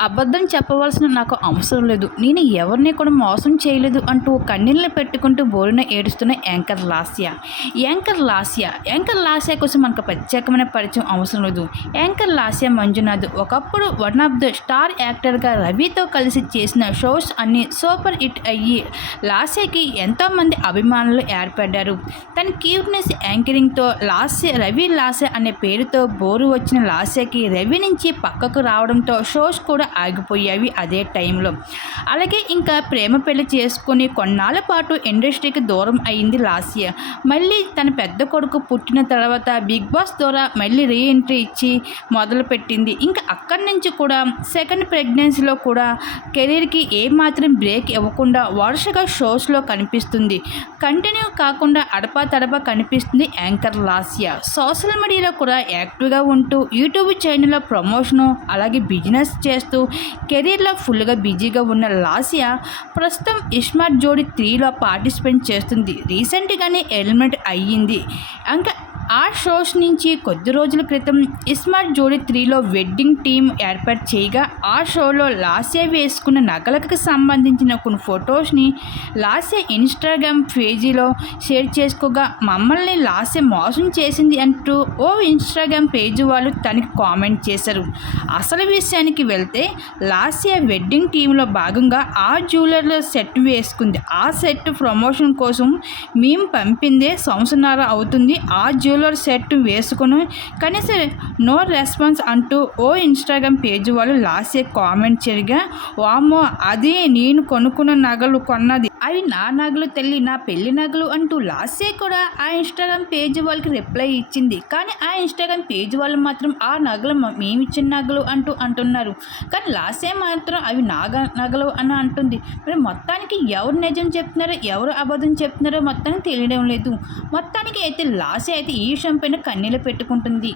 అబద్ధం చెప్పవలసిన నాకు అవసరం లేదు. నేను ఎవరిని కూడా మోసం చేయలేదు అంటూ కన్నీళ్ళు పెట్టుకుంటూ బోరున ఏడుస్తున్న anchor Lasya. Anchor Lasya. Anchor Lasya కోసం మనకు ప్రత్యేకమైన పరిచయం అవసరం లేదు. యాంకర్ లాస్య మంజునాథ్ ఒకప్పుడు వన్ ఆఫ్ ద స్టార్ యాక్టర్గా రవితో కలిసి చేసిన షోస్ అన్ని సూపర్ హిట్ అయ్యి లాస్యకి ఎంతోమంది అభిమానులు ఏర్పడ్డారు. తన క్యూట్నెస్ యాంకరింగ్తో లాస్య రవి లాస్య అనే పేరుతో బోరు వచ్చిన లాస్యకి రవి నుంచి పక్కకు రావడంతో షోస్ కూడా ఆగిపోయాయి అదే టైంలో. అలాగే ఇంకా ప్రేమ పెళ్ళి చేసుకుని కొన్నాళ్ళ పాటు ఇండస్ట్రీకి దూరం అయింది లాస్య. మళ్ళీ తన పెద్ద కొడుకు పుట్టిన తర్వాత బిగ్ బాస్ ద్వారా మళ్ళీ రీఎంట్రీ ఇచ్చి మొదలుపెట్టింది. ఇంకా అక్కడి నుంచి కూడా సెకండ్ ప్రెగ్నెన్సీలో కూడా కెరీర్కి ఏమాత్రం బ్రేక్ ఇవ్వకుండా వరుసగా షోస్లో కనిపిస్తుంది. కంటిన్యూ కాకుండా అడపా తడపా కనిపిస్తుంది యాంకర్ లాస్య. సోషల్ మీడియాలో కూడా యాక్టివ్గా ఉంటూ యూట్యూబ్ ఛానల్లో ప్రమోషను అలాగే బిజినెస్ చేస్తూ కెరీర్లో ఫుల్గా బిజీగా ఉన్న లాసియా ప్రస్తుతం ఇస్మార్ట్ జోడి త్రీలో పార్టిసిపేట్ చేస్తుంది. రీసెంట్గానే ఎలిమినేట్ అయ్యింది. ఇంకా ఆ షోస్ నుంచి కొద్ది రోజుల క్రితం ఇస్మార్ట్ జోడి త్రీలో వెడ్డింగ్ టీం ఏర్పాటు చేయగా ఆ షోలో లాస్య వేసుకున్న నగలకు సంబంధించిన కొన్ని ఫొటోస్ని లాస్య ఇన్స్టాగ్రామ్ పేజీలో షేర్ చేసుకోగా మమ్మల్ని లాస్య మోసం చేసింది అంటూ ఓ ఇన్స్టాగ్రామ్ పేజీ వాళ్ళు తనకి కామెంట్ చేశారు. అసలు విషయానికి వెళ్తే లాస్య వెడ్డింగ్ టీంలో భాగంగా ఆ జ్యువెలర్లో సెట్ వేసుకుంది. ఆ సెట్ ప్రమోషన్ కోసం మేము పంపిందే సంవత్సరాలు అవుతుంది. ఆ జ్యువెలర్ సెట్ వేసుకుని కనీసం నో రెస్పాన్స్ అంటూ ఓ ఇన్స్టాగ్రామ్ పేజ్ వాళ్ళు లాస్ట్ కామెంట్ చేయగా వామో అది నేను కొనుక్కున్న నగలు కొన్నది అవి నా నగలు తల్లి నా పెళ్ళి నగలు అంటూ లాస్ట్ కూడా ఆ ఇన్స్టాగ్రామ్ పేజ్ వాళ్ళకి రిప్లై ఇచ్చింది. కానీ ఆ ఇన్స్టాగ్రామ్ పేజ్ వాళ్ళు మాత్రం ఆ నగలు మేము ఇచ్చిన నగలు అంటూ అంటున్నారు. కానీ లాస్ట్ మాత్రం అవి నాగ నగలు అని అంటుంది. మరి మొత్తానికి ఎవరు నిజం చెప్తున్నారో? ఎవరు అబద్ధం చెప్తున్నారో మొత్తానికి తెలియడం లేదు. మొత్తానికి అయితే లాస్ట్ అయితే ఈ విషయం పైన కన్నీళ్ళు పెట్టుకుంటుంది.